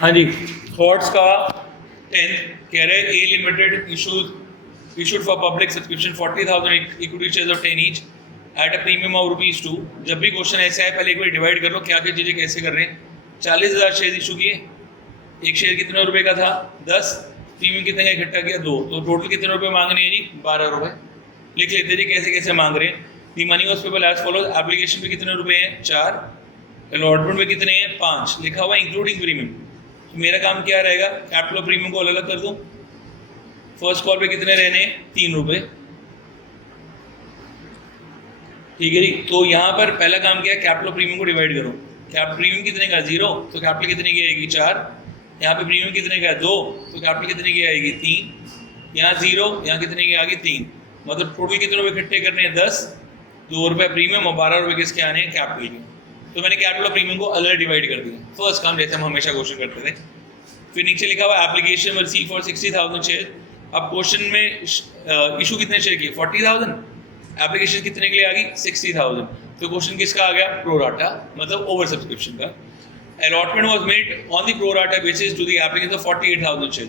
हाँ जी, थॉट्स का 10th कह रहे हैं ए limited issued for public subscription 40,000 equity shares of 10 each at a premium of ₹2। जब भी क्वेश्चन ऐसा है पहले एक बार डिवाइड कर लो क्या क्या चीज़ें कैसे कर रहे हैं। 40,000 शेयर इशू किए, एक शेयर कितने रुपए का था 10, प्रीमियम कितने का इकट्ठा किया 2, तो टोटल कितने रुपए मांग रहे हैं जी 12 रुपए। लिख लेते जी कैसे कैसे मांग रहे हैं। The money was payable as follows, application पे कितने रुपए हैं 4, अलॉटमेंट में कितने हैं 5, लिखा हुआ इंक्लूडिंग प्रीमियम। तो मेरा काम क्या रहेगा, कैपिटल और प्रीमियम को अलग अलग कर दूं। फर्स्ट कॉल पे कितने रहने हैं 3 रुपए, ठीक है जी। तो यहाँ पर पहला काम क्या है, कैपिटल और प्रीमियम को डिवाइड करो। कैपिटल प्रीमियम कितने का 0, तो कैपिटल कितने की आएगी 4, यहाँ पे प्रीमियम कितने का 2, तो कैपिटल कितने की आएगी 3, यहाँ 0, यहाँ कितने की आएगी 3, मतलब टोटल कितने रुपए इकट्ठे करने हैं 10, 2 रुपये प्रीमियम और 12 रुपये किसके आने हैं कैपिटल के। तो मैंने कैपिटल और प्रीमियम को अलग डिवाइड कर दिया, फर्स्ट काम जैसे हम हमेशा क्वेश्चन करते थे। फिर नीचे लिखा हुआ application will see for 60,000 share. अब क्वेश्चन में इशू कितने शेयर किए 40,000, एप्लीकेशन कितने के लिए आ गई 60,000, तो क्वेश्चन किसका आ गया प्रो राटा, मतलब ओवर सब्सक्रिप्शन का। Allotment was made on the pro rata basis to the application of 48,000 share.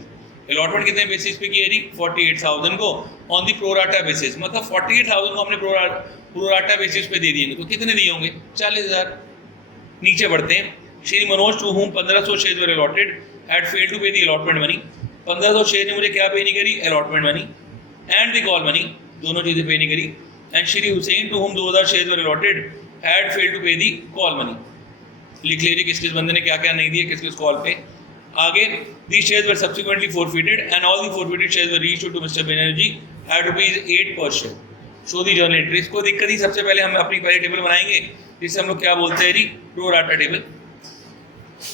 Allotment कितने बेसिस पे की है जी 48,000 को on the pro rata basis, मतलब 48,000 को हमने प्रो राटा बेसिस पे दे दिए, तो कितने दिए होंगे 40,000। नीचे बढ़ते हैं, Shri Manoj to whom 1500 share were allotted had failed to pay the allotment money. 1500 share ने मुझे क्या पे नहीं करी, allotment money and the call money, दोनों चीजें पे नहीं करी। And Shri Hussain to whom 2000 share were allotted had failed to pay the call money. लिख लीजिए किस किस बंदे ने क्या क्या नहीं दिया किस किस कॉल पे। आगे दी shares were subsequently forfeited and all the forfeited shares were reissued to Mr. Banerjee at ₹8 per share. Show the journal entries. कोई दिक्कत नहीं, सबसे पहले हम अपनी पहले टेबल बनाएंगे जिससे हम लोग क्या बोलते हैं जी प्रो राटा टेबल।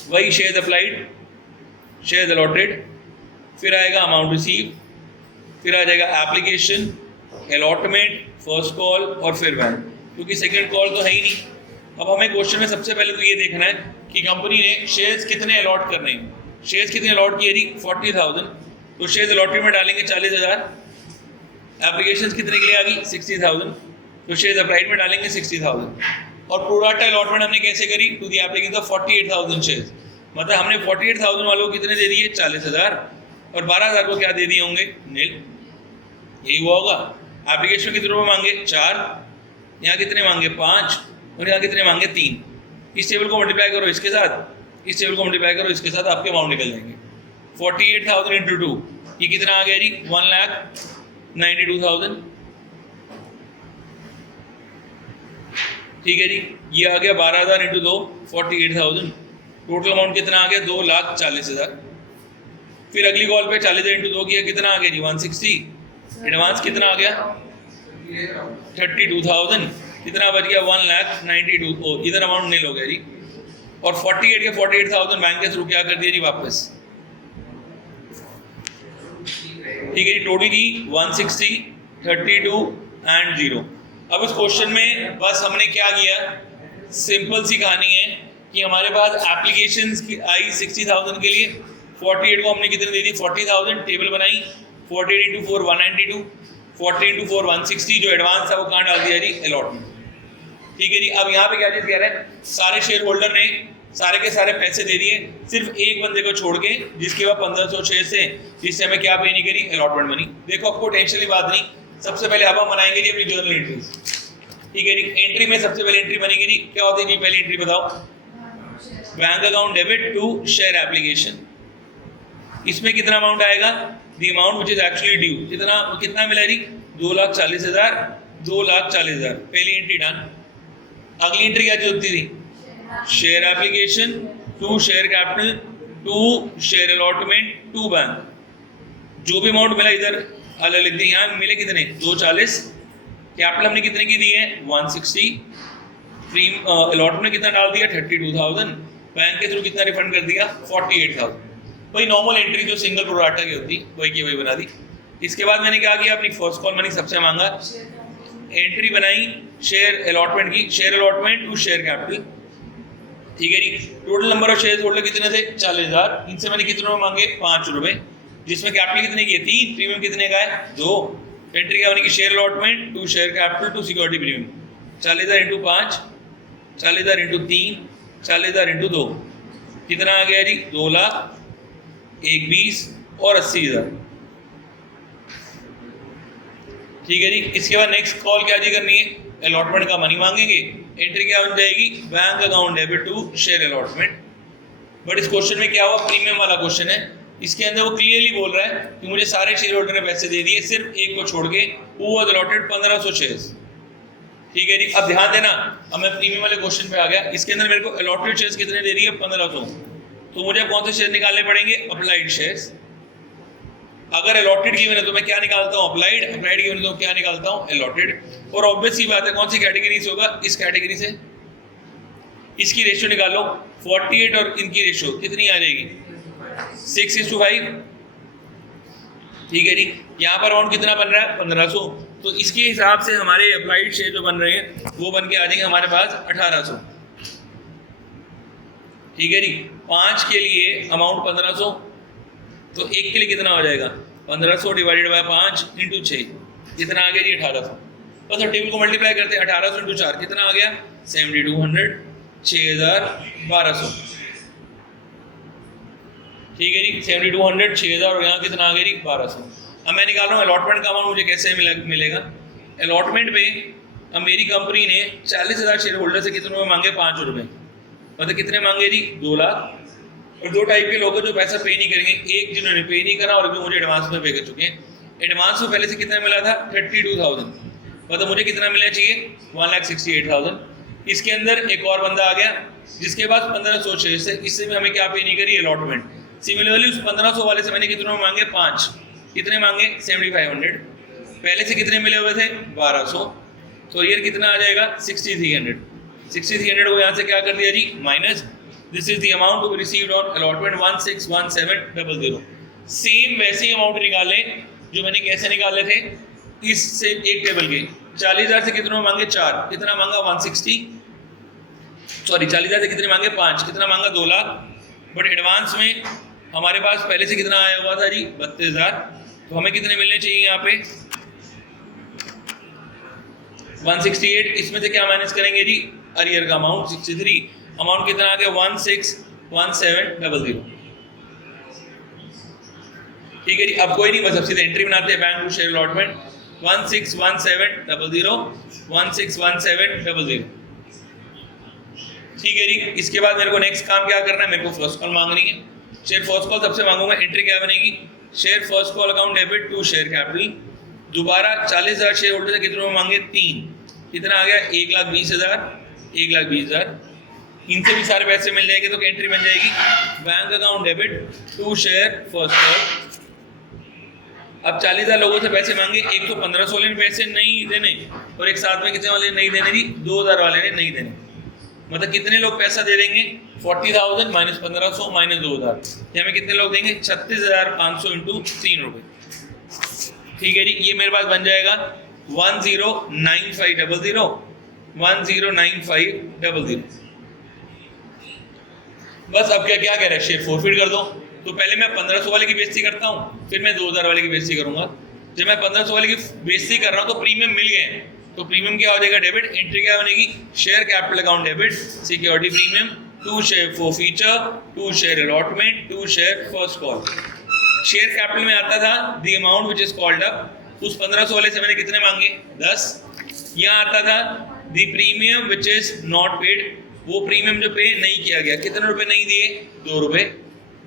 वही शेयर्स अप्लाइड, शेयर्स अलॉटेड, फिर आएगा अमाउंट रिसीव, फिर आ जाएगा एप्लीकेशन, अलॉटमेंट, फर्स्ट कॉल और फिर वैन, क्योंकि सेकेंड कॉल तो है ही नहीं। अब हमें क्वेश्चन में सबसे पहले तो ये देखना है कि कंपनी ने शेयर्स कितने अलॉट करने हैं। शेयर्स कितने अलॉट किए जी 40,000, तो शेयर्स अलॉटमेंट में डालेंगे 40,000, एप्लीकेशन कितने के लिए आ गई 60,000, तो शेयर्स अप्लाइड में डालेंगे 60,000। और प्रोराटा अलॉटमेंट हमने कैसे करी to the application of 48,000 shares, मतलब हमने 48,000 वालों को कितने दे दिए 40,000 और 12,000 को क्या दे दिए होंगे नील, यही हुआ होगा। एप्लीकेशन कितने रुपये मांगे 4, यहाँ कितने मांगे 5 और यहाँ कितने मांगे 3। इस टेबल को मल्टीप्लाई करो इसके साथ, इस टेबल को मल्टीप्लाई करो इसके साथ, आपके अमाउंट निकल जाएंगे। 48,000 इंटू 2 ये कितना आ गया जी 1,92,000, ठीक है जी। ये आ गया 12,000 इंटू 2 48,000, टोटल अमाउंट कितना आ गया 2,40,000। फिर अगली कॉल पे 40,000 इंटू 2 किया कितना आ गया जी 160, एडवांस कितना आ गया 32,000, कितना बच गया 1,92,000, इधर अमाउंट नील हो गया जी। और 48 के 48,000 बैंक के थ्रू क्या कर दिया जी वापस, ठीक है जी। टोटल की 160, 32 एंड 0। अब इस क्वेश्चन में बस हमने क्या किया, सिंपल सी कहानी है कि हमारे पास एप्लीकेशंस की आई 60,000 के लिए, 48 को हमने कितने दे दी 40,000, टेबल बनाई 48 इंटू 4 192, 40 इंटू 4 160, जो एडवांस था वो कहाँ डाल दिया जी अलॉटमेंट, ठीक है जी। अब यहाँ पे क्या चीज कह रहे हैं, सारे शेयर होल्डर ने सारे के सारे पैसे दे दिए, सिर्फ एक बंदे को छोड़ के जिसके पास 1500 शेयर से, जिससे हमें क्या पे नहीं करी अलॉटमेंट मनी। देखो आपको टेंशन की बात नहीं, सबसे पहले अब हम बनाएंगे जी अपनी जर्नल एंट्रीज, ठीक है जी। एंट्री में सबसे पहले एंट्री बनेगी जी, क्या होती है जी पहली एंट्री बताओ, bank account debit to share application. इसमें कितना अमाउंट आएगा, the amount which is actually due, कितना मिला जी 2,40,000, 2,40,000, पहली एंट्री डन। अगली एंट्री क्या होती थी, share application to share capital to share allotment to bank. जो भी अमाउंट मिला इधर अलग लिख दिए, यहाँ मिले कितने 240, कैपिटल हमने कितने की दी है 160, फ्री अलॉटमेंट कितना डाल दिया 32,000, बैंक के थ्रू कितना रिफंड कर दिया 48,000। वही नॉर्मल एंट्री जो सिंगल प्रोराटा की होती वही की वही बना दी। इसके बाद मैंने क्या किया, अपनी फर्स्ट कॉल मनी सबसे मांगा, एंट्री बनाई शेयर अलॉटमेंट की, share allotment to share capital, ठीक है जी। Total number of share holder कितने थे 40,000, इनसे मैंने कितने रुपए मांगे 5 रुपए, जिसमें कैपिटल कितने की है 3, प्रीमियम कितने का है 2। एंट्री क्या बनेगी share allotment to share capital to security premium, 40,000 into 5, 40,000 into 3, 40,000 into 2, कितना आ गया जी 2 लाख 1,20,000 और 80,000। ठीक है जी। इसके बाद नेक्स्ट कॉल क्या जी करनी है, अलॉटमेंट का मनी मांगेंगे। एंट्री क्या बन जाएगी, bank account debit to share allotment. But इस क्वेश्चन में क्या हुआ, प्रीमियम वाला क्वेश्चन है, इसके अंदर वो क्लियरली बोल रहा है कि मुझे सारे शेयर होल्डर ने पैसे दे दिए, सिर्फ एक को छोड़ के, वो वाज अलॉटेड 1500 शेयर्स। ठीक है जी। अब ध्यान देना, अब मैं प्रीमियम वाले क्वेश्चन पे आ गया। इसके अंदर मेरे को अलॉटेड शेयर्स कितने दे रही है, 1500। तो मुझे कौन से शेयर निकालने पड़ेंगे, अप्लाइड शेयर्स। अगर अलॉटेड गिवन है तो मैं क्या निकालता हूँ, अप्लाइड। अप्लाइड गिवन है तो क्या निकालता हूँ, अलॉटेड। और ऑब्वियस सी बात है, कौन सी कैटेगरी से होगा, इस कैटेगरी से। इसकी रेशियो निकालो, 48 और इनकी रेशियो कितनी आ जाएगी, 6:5। ठीक है जी। यहाँ पर अमाउंट कितना बन रहा है, 1500। तो इसके हिसाब से हमारे अप्लाइड शेयर जो बन रहे हैं वो बन के आ जाएंगे हमारे पास 1800। ठीक है जी। 5 के लिए अमाउंट 1500, तो एक के लिए कितना हो जाएगा, 1500 डिवाइडेड बाय 5 इंटू 6, कितना आ गया जी 1800। बस टेबल को मल्टीप्लाई करते हैं, 1800 इंटू 4 कितना आ गया, 7200, 6200। ठीक है जी। 7200, 6000 और यहाँ कितना आ गया जी 1200। अब मैं निकाल रहा हूँ अलॉटमेंट का अमाउंट मुझे कैसे मिलेगा। अलॉटमेंट पे अब मेरी कंपनी ने 40,000 शेयर होल्डर से कितने रुपये मांगे, 5 रुपये। मतलब कितने मांगे जी, 2 लाख। और 2 टाइप के लोग हैं जो पैसा पे नहीं करेंगे, एक जिन्होंने पे नहीं करा और जो मुझे एडवांस में पे कर चुके हैं। एडवांस में पहले से कितना मिला था, 32,000। मतलब मुझे कितना मिलना चाहिए, 1,68,000। इसके अंदर एक और बंदा आ गया जिसके पास 1500 शेयर से, इससे भी हमें क्या पे नहीं करी, अलॉटमेंट। सिमिलरली उस 1500 वाले से मैंने कितने मांगे, 5। कितने मांगे, 7500। पहले से कितने मिले हुए थे, 1200। तो ये कितना आ जाएगा, 6300। 6300 को यहाँ से क्या कर दिया जी, minus. This is the amount to be received on allotment 161700। Same वैसे ही अमाउंट निकाले जो मैंने कैसे निकाले थे, इससे एक टेबल के। 40,000 से कितने मांगे, 4। कितना मांगा, 160। सॉरी, 40,000 से कितने मांगे, 5। कितना मांगा, 2 लाख। बट एडवांस में हमारे पास पहले से कितना आया हुआ था जी, 32,000। तो हमें कितने मिलने चाहिए यहाँ पे, 168। इसमें से क्या माइनस करेंगे जी, अरियर का अमाउंट 63। अमाउंट कितना आ गया, 161700। ठीक है जी। अब कोई नहीं, बस अब सीधे एंट्री बनाते हैं, बैंक टू शेयर अलॉटमेंट 161700, 161700। ठीक है जी। इसके बाद मेरे को नेक्स्ट काम क्या करना है, मेरे को फर्स्ट कॉल मांगनी है। शेयर फर्स्ट कॉल सबसे मांगूंगा। एंट्री क्या बनेगी, share first call account debit to share capital. दोबारा 40,000 शेयर होल्डर से कितने मांगे, 3। कितना आ गया, 1,20,000, 1,20,000। इनसे भी सारे पैसे मिल जाएंगे तो एंट्री बन जाएगी, bank account debit to share first call. अब 40,000 लोगों से पैसे मांगे, एक तो 1500 वाले ने पैसे नहीं देने और एक साथ में कितने वाले नहीं देने जी, 2,000 वाले ने नहीं देने। मतलब कितने लोग पैसा दे देंगे, 40,000 माइनस 1500 माइनस 2,000। हमें कितने लोग देंगे, 36,500 इंटू 3 रुपये। ठीक है जी। ये मेरे पास बन जाएगा 109500, 109500। बस अब क्या कह रहा है, शेयर फोरफिट कर दो। तो पहले मैं 1500 वाले की बेइज्जती करता हूँ, फिर मैं 2,000 वाले की बेइज्जती करूंगा। जब मैं 1500 वाले की बेइज्जती कर रहा हूँ तो प्रीमियम मिल गए हैं, तो प्रीमियम क्या हो जाएगा, डेबिट। एंट्री क्या बनेगी, share capital account debit, security premium to share forfeiture, to share allotment, to share first call. Share capital में आता था the amount which is called up. उस 1500 वाले से मैंने कितने मांगे, 10। यहाँ आता था the premium which is not paid, वो प्रीमियम जो पे नहीं किया गया, कितने रुपए नहीं दिए, 2 रुपए।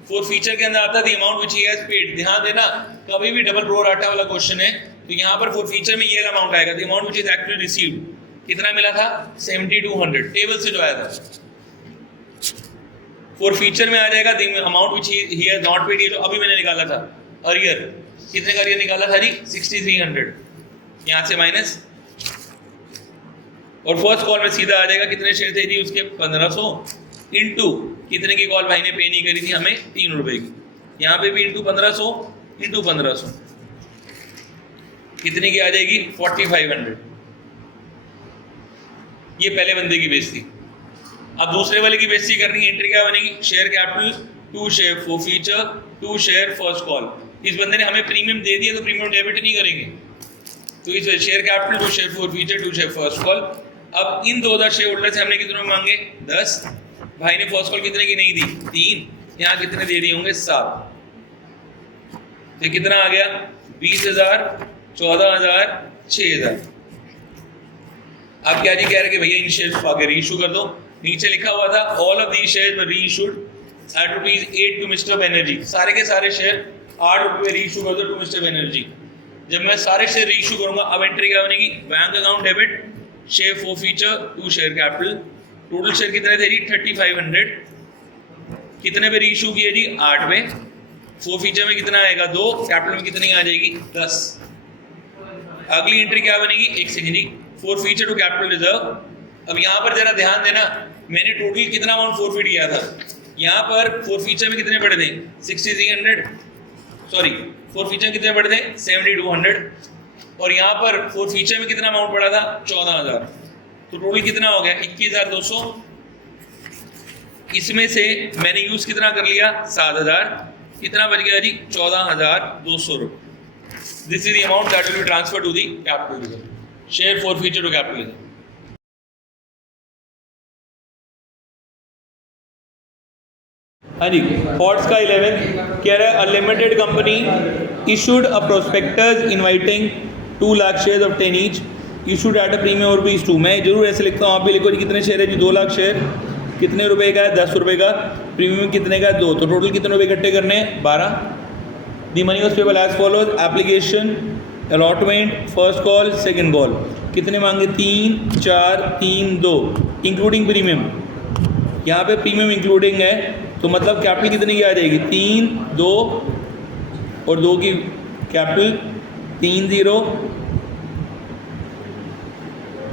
फोर फीचर के अंदर आता the amount which he has paid. ध्यान देना, कभी भी डबल प्रो राटा वाला क्वेश्चन है तो यहाँ पर फोर फीचर में ये अमाउंट आएगा, the amount which is actually received. कितना मिला था, 7200, टेबल से जो आया था। फोर फीचर में आ जाएगा the amount which he has not paid, ये जो अभी मैंने निकाला था अरियर। कितने का अरियर निकाला था जी, 6300। यहाँ से माइनस, और फर्स्ट कॉल में सीधा आ जाएगा कितने शेयर थे जी उसके, 1500 इंटू कितने की कॉल भाई ने पे नहीं करी थी हमें, 3 रुपए की। यहाँ पे भी इंटू 1500 इंटू 1500 कितने की आ जाएगी, 4500। ये पहले बंदे की बेइज्जती। अब दूसरे वाले की बेइज्जती करनी है। एंट्री क्या बनेगी, share capital to share forfeiture to share first call. इस बंदे ने हमें प्रीमियम दे दिया तो प्रीमियम डेबिट नहीं करेंगे, तो इस share capital to share forfeiture to share first call. अब इन 2,000 शेयर होल्डर से हमने कितने मांगे, 10। भाई ने फर्स्ट कॉल कितने की नहीं दी, 3, यहाँ कितने दे दिए होंगे, 7। तो कितना आ गया, 20,000, 14,000, 6,000। अब क्या जी कह रहे कि भैया इन शेयर्स को आगे रीइशू कर दो। नीचे लिखा हुआ था all of these shares were reissued at ₹8 to mister Banerjee. सारे के सारे शेयर 8 रुपये रीइशू कर दो टू मिस्टर बनर्जी। जब मैं सारे शेयर रीइशू करूंगा, अब एंट्री क्या बनेगी, bank account debit, share forfeiture to share capital. Total share कितने थे जी, 3500। कितने पे रीइशू किए जी, 8 पे। फॉर फीचर में कितना आएगा, 2। कैपिटल में कितनी आ जाएगी, 10। अगली एंट्री क्या बनेगी, एक सेकंड जी, forfeiture to capital reserve. अब यहाँ पर जरा ध्यान देना, मैंने टोटल कितना अमाउंट फॉरफिट किया था। यहाँ पर फॉर फीचर में कितने पड़े थे, 6300, सॉरी फॉर फीचर कितने पड़े थे, 7200। और यहाँ पर फॉर फीचर में कितना अमाउंट पड़ा था, 14,000। तो टोटल कितना हो गया, 21,200। इसमें से मैंने यूज कितना कर लिया, 7,000। कितना बच गया जी, 14,200 रुपये। This is the amount that will be transfer to the capital reserve, share forfeiture to capital reserve. हाँ जी, पॉट्स का 11 कह रहा है a limited company issued a prospectus inviting 2 lakh share of 10 each issued at a premium ₹2। मैं जरूर ऐसे लिखता हूँ, आप भी लिखो जी। कितने शेयर है जी, 2 लाख शेयर। कितने रुपए का है, 10 रुपये का। प्रीमियम कितने का है, 2। तो टोटल कितने रुपए इकट्ठे करने हैं, 12। The money was payable as follows, application, allotment, first call, second call. कितने मांगे, 3, 4, 3, 2 इंक्लूडिंग प्रीमियम। यहाँ पे प्रीमियम इंक्लूडिंग है, तो मतलब कैपिटल कितने की आ जाएगी, 3, 2 और 2 की कैपिटल, 3 0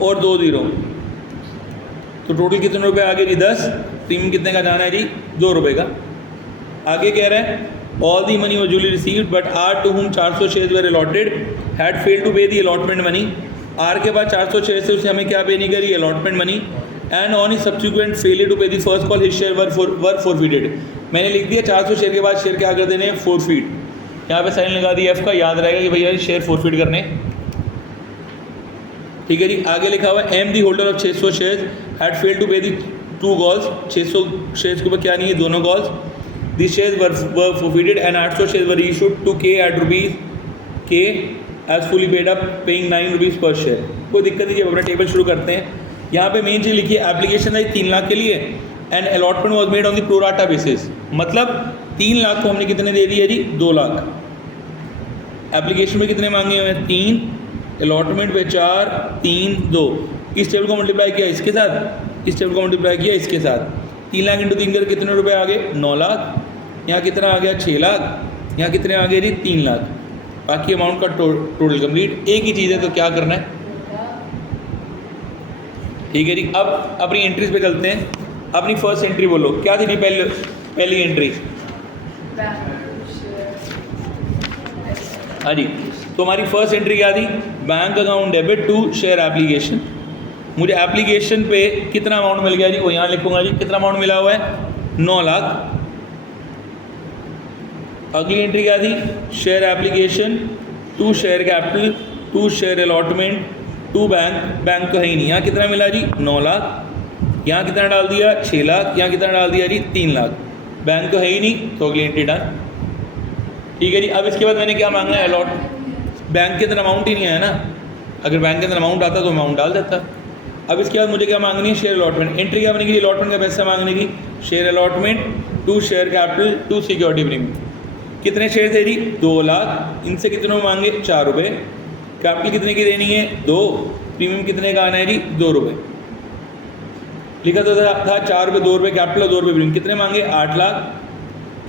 और 2 0। तो टोटल कितने रुपए आ गए जी, 10। प्रीमियम कितने का जाना है जी, 2 रुपये का। आगे कह रहा है all the money was duly received but R to whom 400 shares were allotted had failed to pay the allotment money. Are के बाद 400 शेयर से उसे हमें क्या पे नहीं करी, allotment money. And on he subsequent failure to pay the first call his share were forfeited. मैंने लिख दिया 400 शेयर के बाद शेयर क्या कर देने, फॉरफिट। यहाँ पे साइन लगा दी एफ का, याद रहेगा कि भैया शेयर फॉरफिट करने। ठीक है जी। आगे लिखा हुआ M the holder of 600 shares had failed to pay the 2 calls. 600 shares के ऊपर क्या नहीं है, दोनों calls. This shares were forfeited and 800 shares were issued to K at ₹K as fully paid up paying ₹9 per share. कोई दिक्कत नहीं, जब अपना टेबल शुरू करते हैं। यहाँ पे मेन चीज़ लिखी है, एप्लीकेशन है 3 लाख के लिए and allotment was made on the pro rata basis. मतलब 3 लाख को हमने कितने दे दिए जी, 2 लाख। एप्लीकेशन में कितने मांगे हुए हैं, 3, अलॉटमेंट पे 4, 3, 2। इस टेबल को मल्टीप्लाई किया इसके साथ, इस टेबल को मल्टीप्लाई किया इसके साथ। 3 लाख इंटू 3 कर कितने रुपए आ गए, 9 लाख। यहाँ कितना आ गया, 6 लाख। यहाँ कितने आ गए जी, 3 लाख। बाकी अमाउंट का टोटल कंप्लीट। एक ही चीज़ है, तो क्या करना है, ठीक है जी। अब अपनी एंट्रीज पे चलते हैं। अपनी फर्स्ट एंट्री बोलो, क्या थी पहली एंट्री। हाँ जी, तो हमारी फर्स्ट एंट्री क्या थी, bank account debit to share application. मुझे एप्लीकेशन पे कितना अमाउंट मिल गया जी, वो यहाँ लिखूंगा जी। कितना अमाउंट मिला हुआ है, 9 लाख। अगली एंट्री क्या थी, share application to share capital to share allotment to bank. Bank तो है ही नहीं। यहाँ कितना मिला जी, 9 लाख। यहाँ कितना डाल दिया, 6 लाख। यहाँ कितना डाल दिया जी, 3 लाख। बैंक तो है ही नहीं, तो अगली एंट्री डन। ठीक है जी। अब इसके बाद मैंने क्या मांगना है, अलॉट। बैंक के अंदर अमाउंट ही नहीं है ना, अगर बैंक के अंदर अमाउंट आता तो अमाउंट डाल देता। अब इसके बाद मुझे क्या मांगनी है, शेयर अलॉटमेंट। एंट्री क्या बनेगी, अलॉटमेंट का पैसा मांगने की। Share allotment to share capital to security premium. कितने शेयर थे जी, 2 लाख। इनसे कितने मांगे, 4 रुपये। कैपिटल कितने की देनी है, 2। प्रीमियम कितने का आना है जी, 2 रुपये। लिखा तो था 4 रुपये 2 रुपये कैपिटल और 2 रुपये प्रीमियम। कितने मांगे, 8 लाख।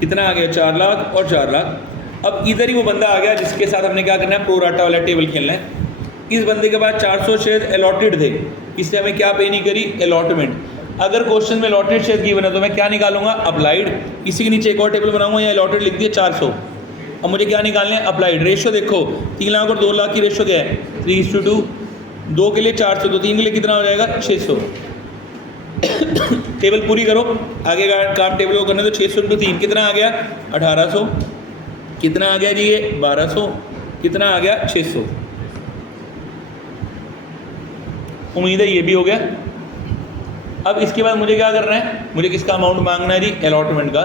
कितना आ गया, 4 लाख और 4 लाख। अब इधर ही वो बंदा आ गया जिसके साथ हमने क्या करना है, प्रोराटा वाला टेबल खेलना है। इस बंदे के पास 400 शेयर अलॉटेड थे, इससे हमें क्या पे नहीं करी, अलॉटमेंट। अगर क्वेश्चन में अलॉटेड शेयर गिवन है तो मैं क्या निकालूंगा, अप्लाइड। इसी के नीचे एक और टेबल बनाऊंगा, यहाँ अलॉटेड लिख दिया 400। अब मुझे क्या निकालना है, अप्लाइड। रेशो देखो, 3 लाख और 2 लाख की रेशो क्या है, 3:2। 2 के लिए 400, तो 3 के लिए कितना हो जाएगा, 600। टेबल पूरी करो, आगे का काम टेबल को करने तो 600 × 3 कितना आ गया, 1800। कितना आ गया जी, ये 1200। कितना आ गया, 600। उम्मीद है ये भी हो गया। अब इसके बाद मुझे क्या करना है, मुझे किसका अमाउंट मांगना है जी, अलॉटमेंट का।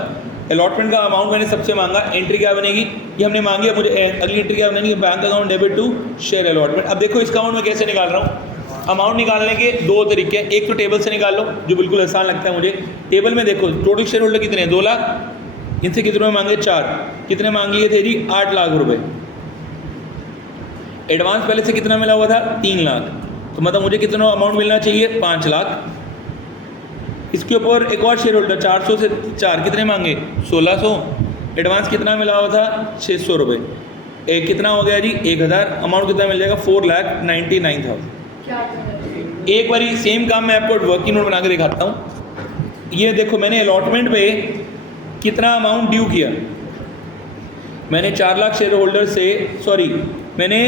अलॉटमेंट का अमाउंट मैंने सबसे मांगा, एंट्री क्या बनेगी, ये हमने मांगी। अब मुझे अगली एंट्री क्या बनेगी, bank account debit to share allotment. अब देखो इसका अमाउंट मैं कैसे निकाल रहा हूँ। अमाउंट निकालने के दो तरीके हैं, एक तो टेबल से निकाल लो जो बिल्कुल आसान लगता है मुझे। टेबल में देखो टोटल शेयर होल्डर कितने हैं, 2 लाख, इनसे कितने में मांगे 4, कितने मांग लिए थे जी 8 लाख रुपए। एडवांस पहले से कितना मिला हुआ था 3 लाख, तो मतलब मुझे कितना अमाउंट मिलना चाहिए 5 लाख। इसके ऊपर एक और शेयर होल्डर 400 से 4 कितने मांगे 1600, एडवांस कितना मिला हुआ था 600 रुपये, कितना हो गया जी 1000, अमाउंट कितना मिल जाएगा 4,99,000। एक बारी सेम काम मैं आपको वर्किंग नोट बना के दिखाता हूँ। ये देखो मैंने अलॉटमेंट पे कितना अमाउंट ड्यू किया, मैंने 4 लाख शेयर होल्डर से, सॉरी मैंने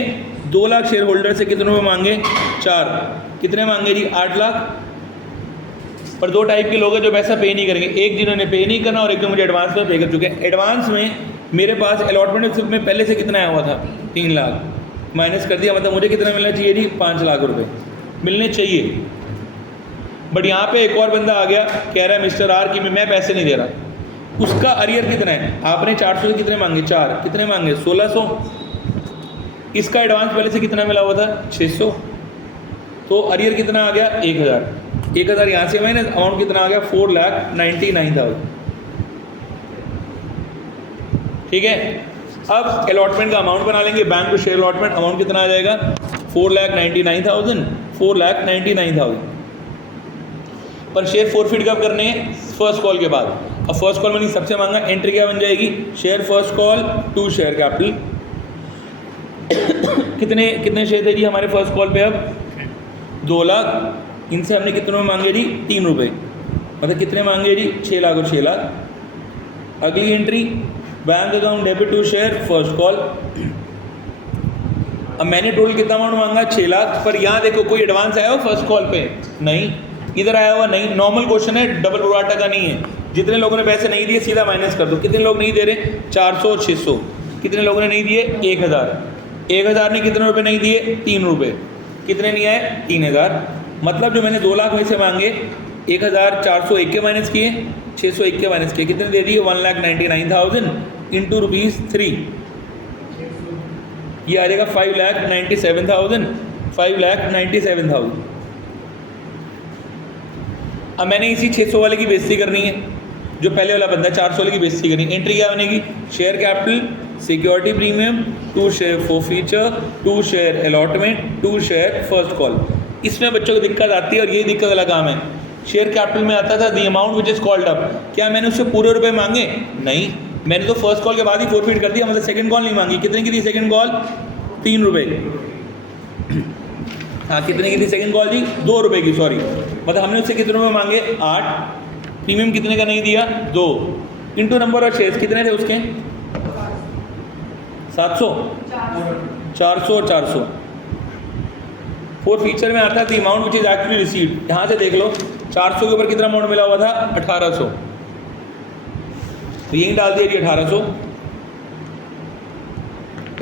2 लाख शेयर होल्डर से कितने में मांगे 4, कितने मांगे जी 8 लाख। पर दो टाइप के लोग हैं जो पैसा पे नहीं करेंगे, एक जिन्होंने पे नहीं करना और एक जो मुझे एडवांस में पे कर चुके हैं। एडवांस में मेरे पास अलॉटमेंट में पहले से कितना आया हुआ था 3 लाख, माइनस कर दिया, मतलब मुझे कितना मिलना चाहिए जी 5 लाख रुपए मिलने चाहिए। बट यहाँ पे एक और बंदा आ गया कह रहा है मिस्टर आर कि मैं पैसे नहीं दे रहा, उसका अरियर कितना है, आपने 400 से कितने मांगे 4, कितने मांगे 1600, इसका एडवांस पहले से कितना मिला हुआ था 600, तो अरियर कितना आ गया 1000, 1000 यहाँ से मैंने अमाउंट कितना आ गया 4,99,000। ठीक है, अब अलॉटमेंट का अमाउंट बना लेंगे, bank to share allotment amount कितना आ जाएगा 4,99,000, 4,99,000। पर शेयर फोरफिट कब करने हैं, फर्स्ट कॉल के बाद। अब फर्स्ट कॉल में सबसे मांगा एंट्री क्या बन जाएगी, share first call to share capital. कितने शेयर थे जी हमारे फर्स्ट कॉल पे, अब 2 लाख, इनसे हमने कितने में मांगे जी 3 रुपये, मतलब कितने मांगे जी 6 लाख और 6 लाख। अगली entry bank account debit to share first call. अब मैंने टोटल कितना अमाउंट मांगा 6 लाख, पर यहाँ देखो कोई एडवांस आया हो फर्स्ट कॉल पे, नहीं, इधर आया हुआ नहीं। नॉर्मल क्वेश्चन है, डबल प्रोराटा का नहीं है। जितने लोगों ने पैसे नहीं दिए सीधा माइनस कर दो। कितने लोग नहीं दे रहे 400 और 600, कितने लोगों ने नहीं दिए 1000, 1000 ने कितने रुपए नहीं दिए 3 रुपये, कितने नहीं आए 3000। मतलब जो मैंने 2 लाख में से मांगे 1401 के माइनस किए, 601 के माइनस किए, कितने दे दिए 1,99,000 इंटू ₹3, ये आ जाएगा 5,97,000, 5,97,000। अब मैंने इसी 600 वाले की बेइज्जती करनी है, जो पहले वाला बंदा 400 वाले की बेइज्जती करनी है। एंट्री क्या बनेगी, share capital, security premium, to share forfeiture, to share allotment, to share first call. इसमें बच्चों को दिक्कत आती है और यही दिक्कत वाला काम है। शेयर कैपिटल में आता था the amount which is called up, क्या मैंने उससे पूरे रुपए मांगे, नहीं, मैंने तो फर्स्ट कॉल के बाद ही फोरफिट कर दिया, मतलब सेकंड कॉल नहीं मांगी। कितने की थी सेकंड कॉल 3 रुपये, हाँ कितने की थी सेकंड कॉल जी 2 रुपये की, सॉरी, मतलब हमने उससे कितने रुपये मांगे 8, प्रीमियम कितने का नहीं दिया 2, इंटू नंबर ऑफ शेयर्स कितने थे उसके 700, 400 और 400। फोर फीचर में आता है the amount which is actually received, यहाँ से देख लो 400 के ऊपर कितना अमाउंट मिला हुआ था 1800, तो यही डाल दिया जी 1800।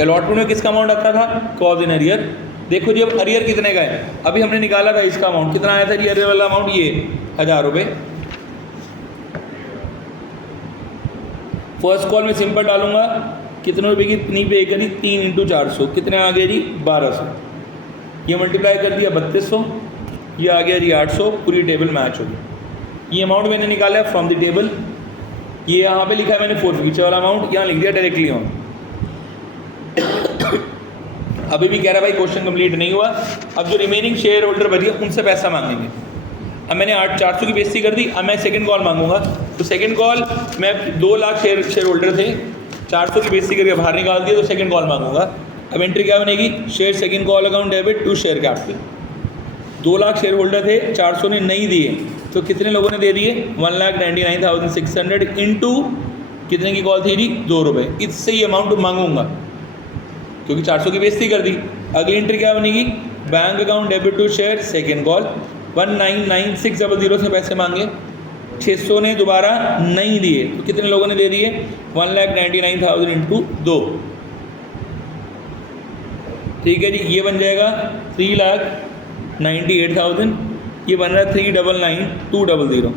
अलॉटमेंट में किसका अमाउंट आता था कॉज इन अरियर। देखो जी अब अरियर कितने का है, अभी हमने निकाला था इसका अमाउंट कितना आया था जी, अरियर वाला अमाउंट ये 1000 रुपये। फर्स्ट कॉल में सिंपल डालूंगा, कितने रुपये की इतनी पे करी 3 इंटू 400, कितने आ गए जी 1200, ये मल्टीप्लाई कर दिया 3200, ये आ गया जी 800, पूरी टेबल मैच होगी। ये अमाउंट मैंने निकाला है फ्रॉम द टेबल, ये यहाँ पे लिखा है मैंने फोर फीचर वाला अमाउंट, यहाँ लिख दिया डायरेक्टली ऑन। अभी भी कह रहा है भाई क्वेश्चन कंप्लीट नहीं हुआ, अब जो रिमेनिंग शेयर होल्डर बचे उनसे पैसा मांगेंगे। अब मैंने 400 की बेइज्जती कर दी, अब मैं सेकंड कॉल मांगूंगा, तो सेकंड कॉल मैं 2 लाख शेयर होल्डर थे, 400 की बेइज्जती करके बाहर निकाल दिया, तो सेकंड कॉल मांगूंगा। अब एंट्री क्या बनेगी, share second call account debit to share capital. 2 lakh share holder थे, 400 ने नहीं दिए, तो कितने लोगों ने दे दिए 1,99,600 इंटू कितने की कॉल थी जी 2 रुपये, इससे ये अमाउंट मांगूंगा क्योंकि 400 की बेइज्जती कर दी। अगली एंट्री क्या बनेगी, bank account debit to share second call, 1,99,600 से पैसे मांगे, 600 ने दोबारा नहीं दिए, तो कितने लोगों ने दे दिए 1,99,000 इंटू 2। ठीक है जी, ये बन जाएगा 3,98,000 ये बन रहा है 399,200।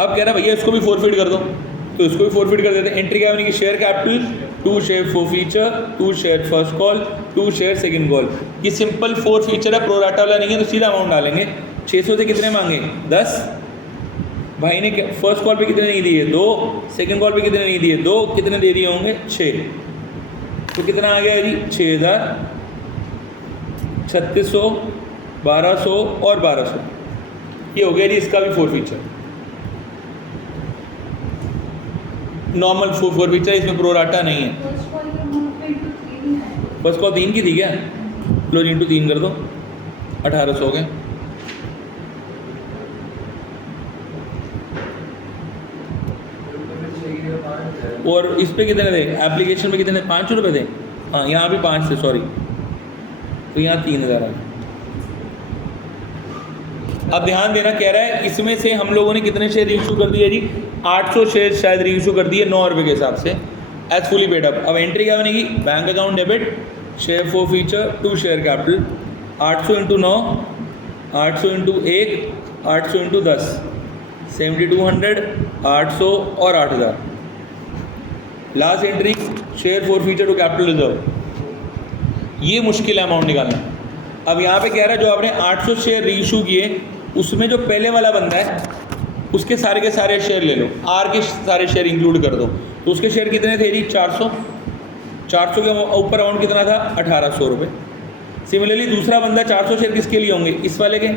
अब कह रहा है भैया इसको भी फोरफिट कर दो, तो इसको भी फोरफिट कर देते हैं। एंट्री क्या बनेगी, share capital 2 share 4 feature 2 share first call 2 share second call. ये सिंपल 4 फीचर है, प्रोराटा वाला नहीं है, तो सीधा अमाउंट डालेंगे। 600 से कितने मांगे 10, भाई ने फर्स्ट कॉल पे कितने नहीं दिए 2, सेकंड कॉल पे कितने नहीं दिए 2, कितने दे दिए होंगे 6, तो कितना आ गया जी 6,000, 3600, 1200 और 1200। ये हो गया जी इसका भी 4 फीचर, नॉर्मल 4 फीचर, इसमें प्रोराटा नहीं है। फर्स्ट कॉल 3 की थी क्या, लो जी इंटू 3 कर दो, 1800 हो गए। और इस पे कितने थे, एप्लीकेशन पे कितने, 5 रुपये थे, हाँ यहाँ भी 5 थे सॉरी, तो यहाँ 3000 आ गए। अब ध्यान देना, कह रहा है इसमें से हम लोगों ने कितने शेयर इशू कर दिए जी, 800 शेयर शायद रीइशू कर दिए 9 रुपये के हिसाब से, एज फुली पेड अप। अब एंट्री क्या बनेगी, bank account debit share 4 feature 2 share capital 800 into 9, 800 into 1, 800 into 10, 7200, 800 और 8000। Last entry share 4 feature to capital reserve. ये मुश्किल है अमाउंट निकालना। अब यहाँ पे कह रहा है जो आपने 800 शेयर रीइशू किए, उसमें जो पहले वाला बंदा है उसके सारे के सारे शेयर ले लो, आर के सारे शेयर इंक्लूड कर दो, तो उसके शेयर कितने थे जी 400, 400 के ऊपर अमाउंट कितना था 1800 रुपये। सिमिलरली दूसरा बंदा 400 शेयर किसके लिए होंगे, इस वाले के,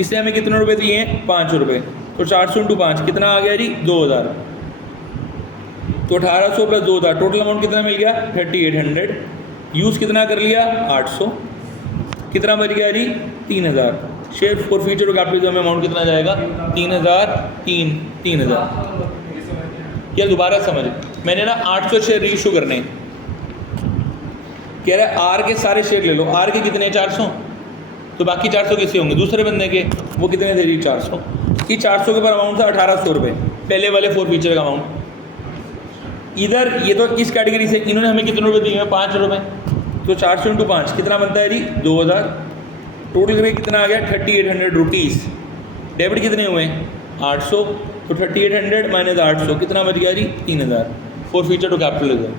इससे हमें कितने रुपए दिए हैं 5 रुपये, तो 400 इंटू 5 कितना आ गया जी 2000, तो 1800 प्लस 2000 टोटल अमाउंट कितना मिल गया 3800। यूज़ कितना कर लिया 800, कितना बच गया जी 3000। शेयर 4 फीचर टू कैपिटल में अमाउंट कितना जाएगा 3000। क्या दोबारा समझ, मैंने ना 800 शेयर रीइशू करने, कह रहा है आर के सारे शेयर ले लो, आर के कितने 400, तो बाकी 400 किसके होंगे दूसरे बंदे के, वो कितने थे जी 400। कि 400 के ऊपर अमाउंट था 1800 रुपये, पहले वाले 4 फीचर का अमाउंट। इधर ये तो इस कैटेगरी से इन्होंने हमें कितने रुपये दिए हैं 5 रुपये, तो 400 इंटू 5 कितना बनता है जी 2000। टोटल करके कितना आ गया 3800 रुपीज़। डेबिट कितने हुए 800, तो 3800 माइनस 800 कितना बच गया जी 3000। 4 फीचर टू कैपिटल रिजर्व।